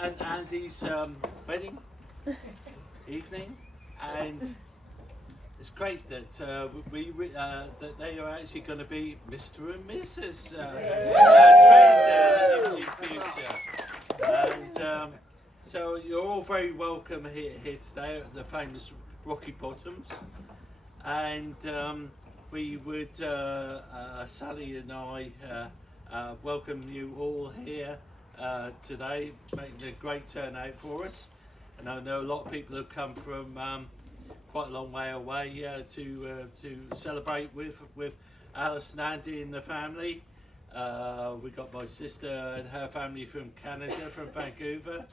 and Andy's wedding evening, and it's great that that they are actually going to be Mr. and Mrs. Trent in future. And so you're all very welcome here today at the famous Rocky Bottoms, and we would Sally and I welcome you all here today, making a great turnout for us. And I know a lot of people have come from quite a long way away to celebrate with Alice and Andy and the family. We got my sister and her family from Canada, from Vancouver.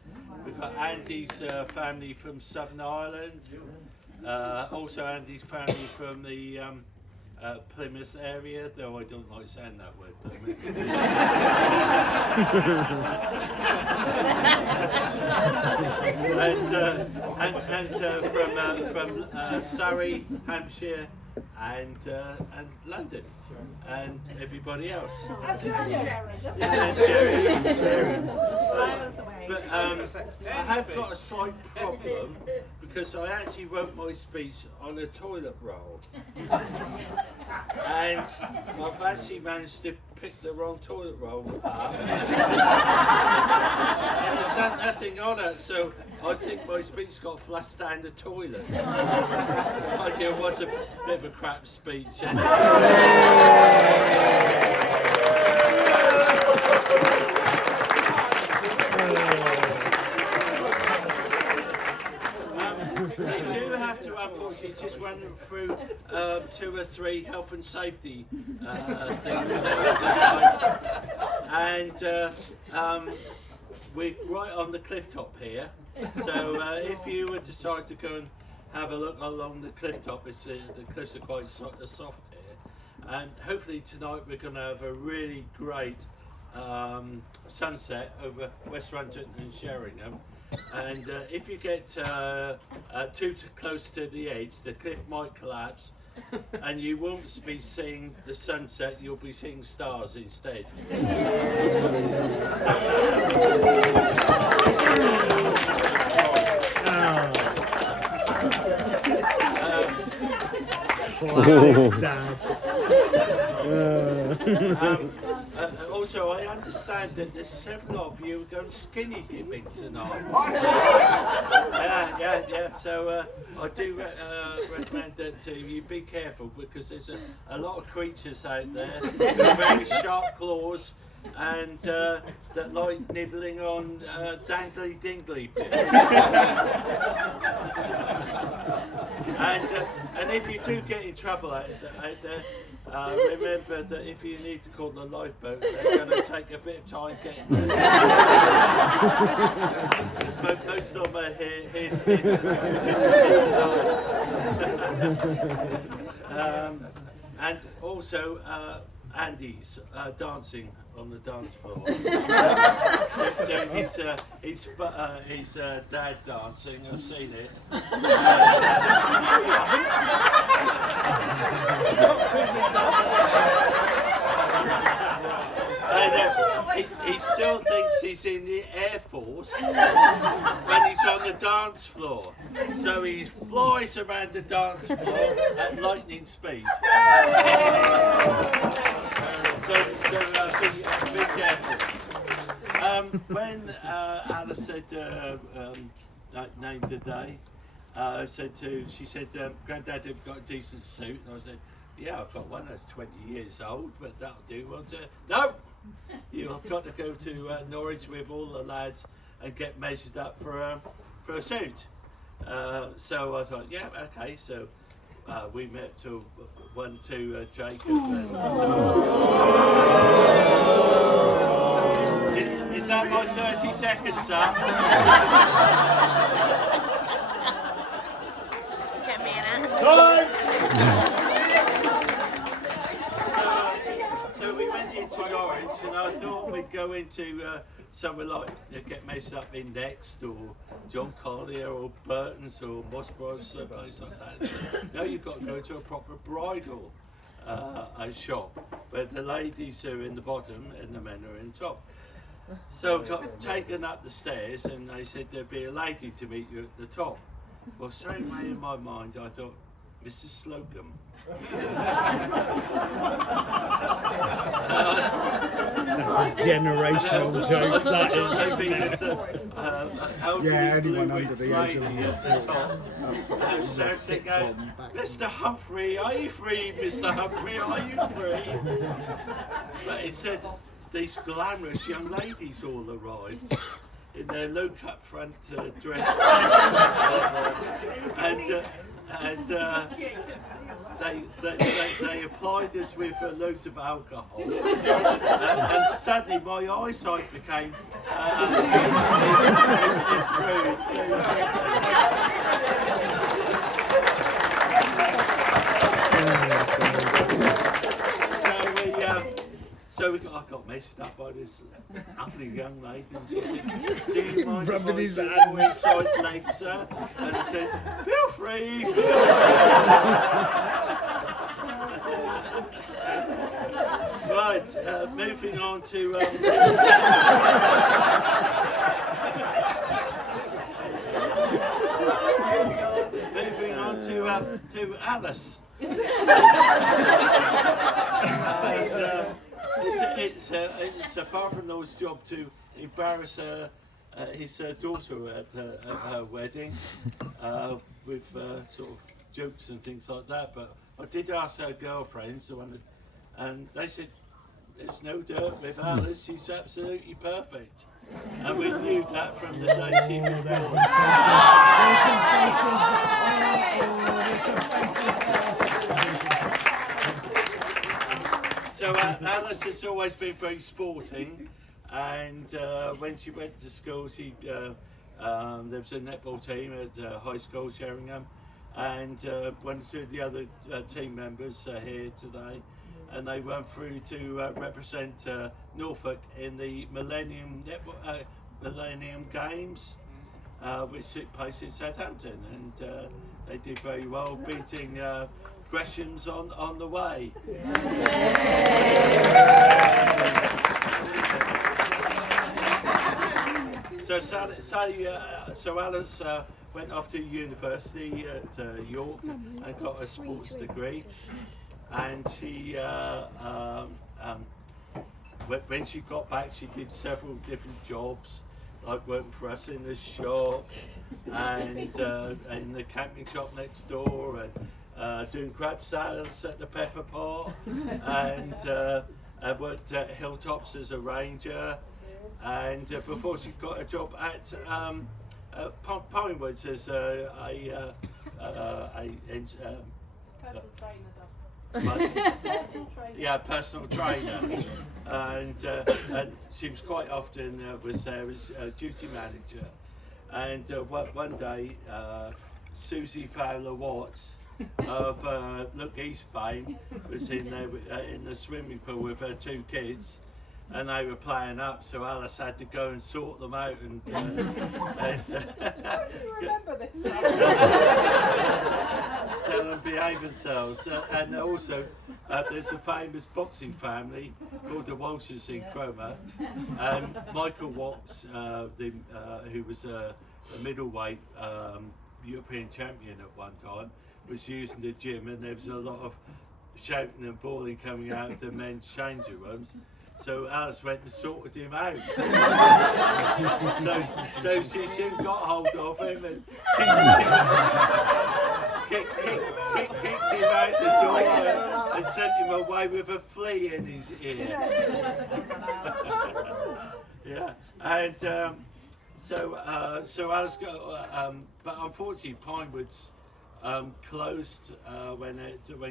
We've got Andy's family from Southern Ireland. Also Andy's family from the Plymouth area, though I don't like saying that word, Plymouth. and from Surrey, Hampshire, and London, and everybody else. And Sharon. And Sharon. But I have got a slight problem because I actually wrote my speech on a toilet roll. And I've actually managed to pick the wrong toilet roll up. And there's nothing on it, so I think my speech got flushed down the toilet. Like it was a bit of a crap speech. You do have to, unfortunately, just run through 2 or 3 health and safety things. And we're right on the cliff top here. So if you would decide to go and have a look along the cliff top, the cliffs are quite soft here. And hopefully tonight we're going to have a really great sunset over West Runton and Sheringham. And if you get too close to the edge, the cliff might collapse, and you won't be seeing the sunset, you'll be seeing stars instead. Also, I understand that there's several of you going skinny dipping tonight. Yeah. So I do recommend that you be careful, because there's a lot of creatures out there with very sharp claws and that like nibbling on dangly dingly bits. And if you do get in trouble out there, remember that if you need to call the lifeboat, they're going to take a bit of time getting there. Most of them are here tonight. And also Andy's dancing on the dance floor. Doing his dad dancing. I've seen it. And he still thinks he's in the Air Force when he's on the dance floor. So he flies around the dance floor at lightning speed. So be careful. When Alice said named the day, she said, Granddad, have you got a decent suit? And I said, yeah, I've got one that's 20 years old, but that'll do. No! You've got to go to Norwich with all the lads and get measured up for a suit. So I thought, yeah, okay. So we met to Jacob. And is that my 30 seconds up? Get me in it. So we went into Norwich, and I thought we'd go into somewhere like Get Measured Up in Next, or John Collier, or Burton's, or Moss Bros, someplace like that. No, you've got to go to a proper bridal shop, where the ladies are in the bottom and the men are in top. So I got taken up the stairs and they said there'd be a lady to meet you at the top. Well, straight away in my mind I thought, Mrs. Slocum. That's a generational joke, that is. Hoping it's Yeah, anyone under the age of at the top. So they go, Mr. Humphrey, are you free? Mr. Humphrey, are you free? But it said these glamorous young ladies all arrived in their low-cut front dress, and they applied us with loads of alcohol, and suddenly my eyesight became improved. So I got messed up by this lovely young lady. And she said, do you mind rubbing his if I hands. do your inside leg, sir? And I said, feel free, feel free. Right, moving on to... moving on to Alice. It's a father-in-law's job to embarrass his daughter at her wedding with sort of jokes and things like that. But I did ask her girlfriends, and they said there's no dirt with Alice. She's absolutely perfect, and we knew that from the day she was born. So Alice has always been very sporting, and when she went to school, there was a netball team at high school, Sheringham, and one or two of the other team members are here today, and they went through to represent Norfolk in the Millennium Games, which took place in Southampton, and they did very well, beating Gresham's on the way. So Alice went off to university at York and got a sports degree, and she when she got back, she did several different jobs, like working for us in the shop and in the camping shop next door, and doing crab salads at the Pepper Pot, and worked at Hilltops as a ranger, and before she got a job at Pinewoods as personal trainer, and she was quite often was there as duty manager, and one day Susie Fowler Watts of Look East fame was in there in the swimming pool with her two kids, and they were playing up, so Alice had to go and sort them out and How do you remember this stuff? tell them to behave themselves. And also there's a famous boxing family called the Walshes in Cromer, and Michael Watts, who was a middleweight European champion at one time, was using the gym, and there was a lot of shouting and bawling coming out of the men's changing rooms. So Alice went and sorted him out. so she soon got hold of him and kicked him out the door and sent him away with a flea in his ear. Yeah, and so Alice got, but unfortunately Pinewoods closed when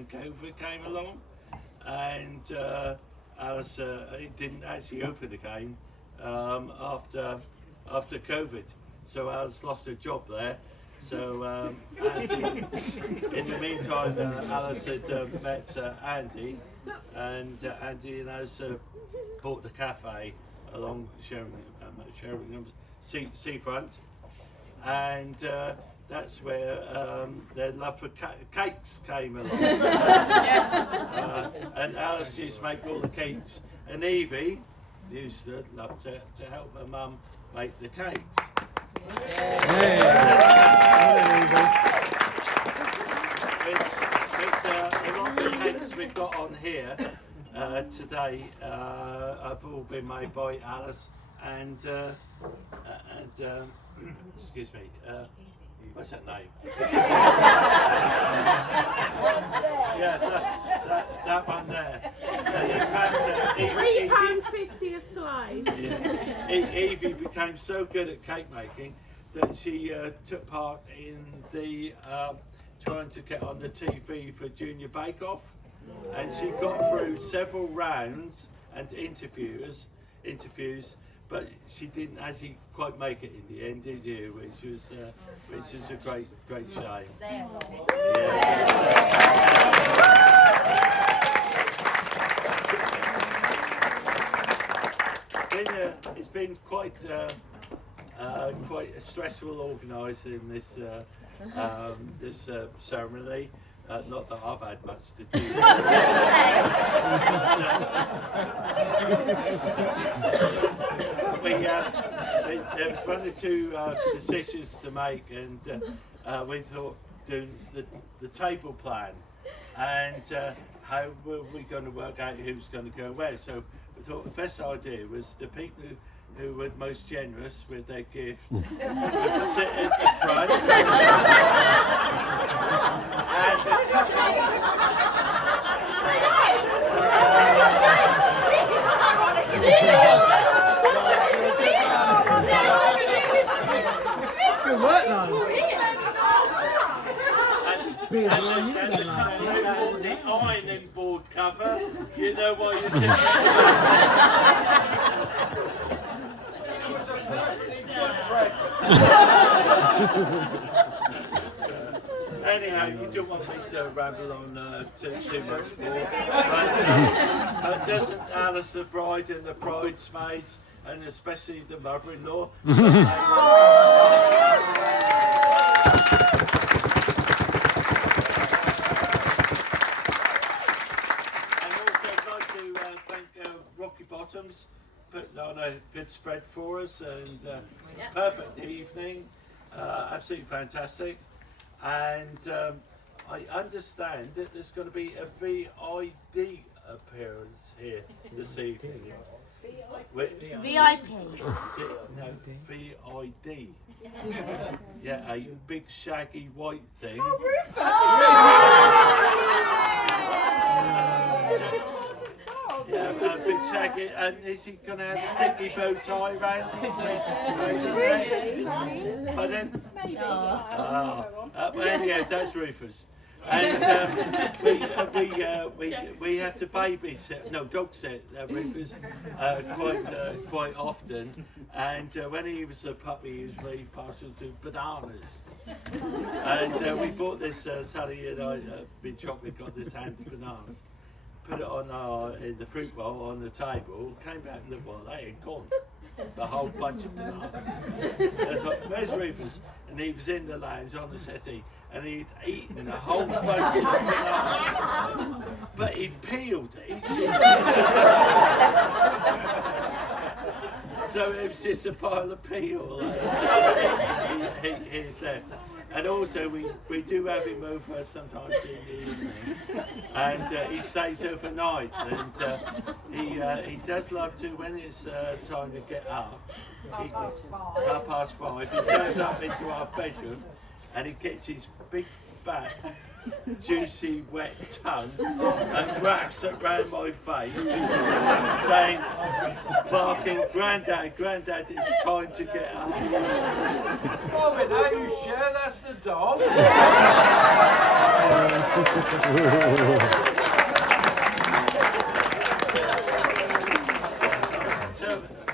COVID came along, and Alice it didn't actually open again after COVID. So Alice lost her job there. So Andy, in the meantime, Alice had met Andy, and Andy and Alice bought the cafe along Sheringham's seafront, and that's where their love for cakes came along. And Alice used to make all the cakes, and Evie used to love to help her mum make the cakes. A lot of the cakes we've got on here today have all been made by Alice and excuse me, what's that name? Yeah, that one there. In fact, £3.50 a slice. yeah, Evie became so good at cake making that she took part in the trying to get on the TV for Junior Bake Off, and she got through several rounds and interviews, but she didn't actually quite make it in the end, did you? Which was a great shame. It's been quite stressful organising this this ceremony. Not that I've had much to do. There was one or two decisions to make, and we thought doing the table plan and how were we going to work out who's going to go where. So we thought the best idea was the people who were most generous with their gift would sit at the front. Good work, Lance. And the ironing board cover, you know why you're sitting anyhow, you don't want me to ramble on too much more. But doesn't Alice, the bride, and the bridesmaids, and especially the mother-in-law, Rocky Bottoms putting on a good spread for us, and perfect evening, absolutely fantastic. And I understand that there's going to be a VID appearance here this evening. VIP. No, VID. Yeah, a big shaggy white thing. Yeah, a big shaggy, and is he going to have a thicky bow tie around his neck? Pardon? Maybe. Well, anyhow, that's Rufus. And we have to dog sit Rufus quite often. And when he was a puppy, he was very partial to bananas. And we bought this Sally and I, big chocolate, got this handy bananas. Put it on in the fruit bowl on the table. Came back and looked, well, they had gone. The whole bunch of bananas. I thought, where's Rufus? And he was in the lounge on the settee, and he'd eaten a whole bunch of bananas. But he peeled each so it was just a pile of peel. He left. And also we do have him over sometimes in the evening, and he stays overnight, and he does love to, when it's time to get up, 5:30, he goes up into our bedroom and he gets his big fat juicy wet tongue and wraps it round my face, saying, barking, "Grandad, Grandad, it's time to get up." Robin, are you sure that's the dog?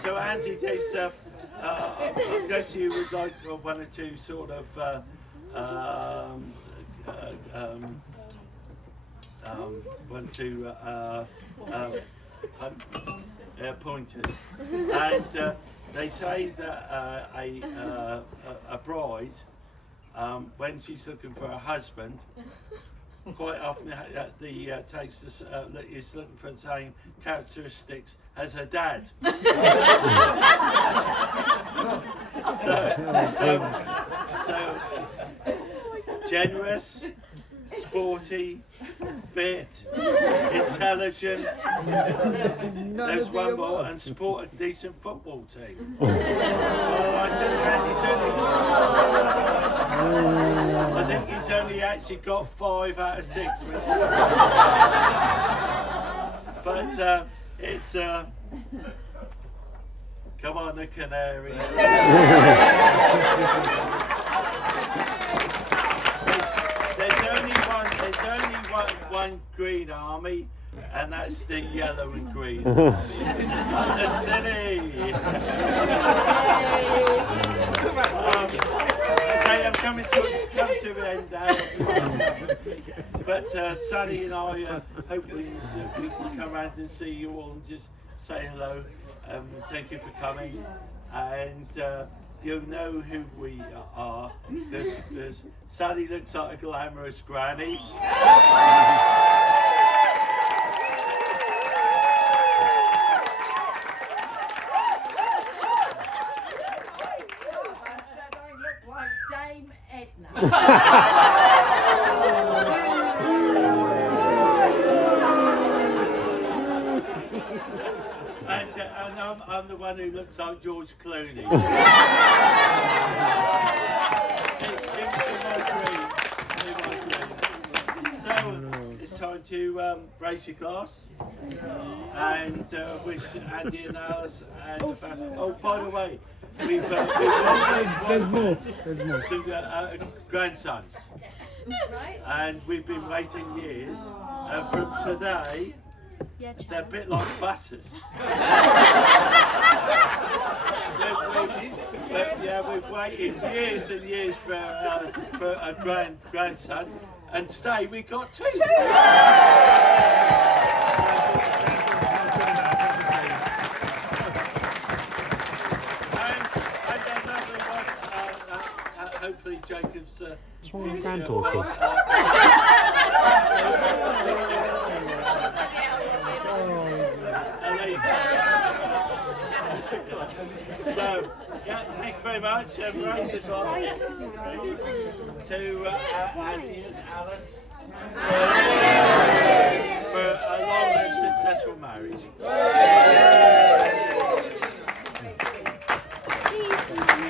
So Andy, there's, I guess you would like one or two sort of pointers, and they say that a bride, when she's looking for a husband, quite often takes this, is looking for the same characteristics as her dad. so generous, sporty, fit, intelligent. There's one more, and support a decent football team. I think he's only actually got 5 out of 6, which is but it's come on the Canaries. There's only one green army, and that's the yellow and green army. The city. Okay, I'm coming to the end now. But Sally and I hope we can come around and see you all and just say hello. Thank you for coming. And you'll know who we are. There's Sally looks like a glamorous granny. Dame Edna. And I'm the one who looks like George Clooney. So it's time to raise your glass and wish Andy and Alice and the family. Oh, by the way, we've There's more. two grandsons, and we've been waiting years. And from today, they're a bit like buses. We've waited years and years for a grandson, and today we got 2. And another one, hopefully Jacob's What's wrong with granddaughters? So, yeah, thank you very much. Raise the glass to Andy and Alice for a long and successful marriage.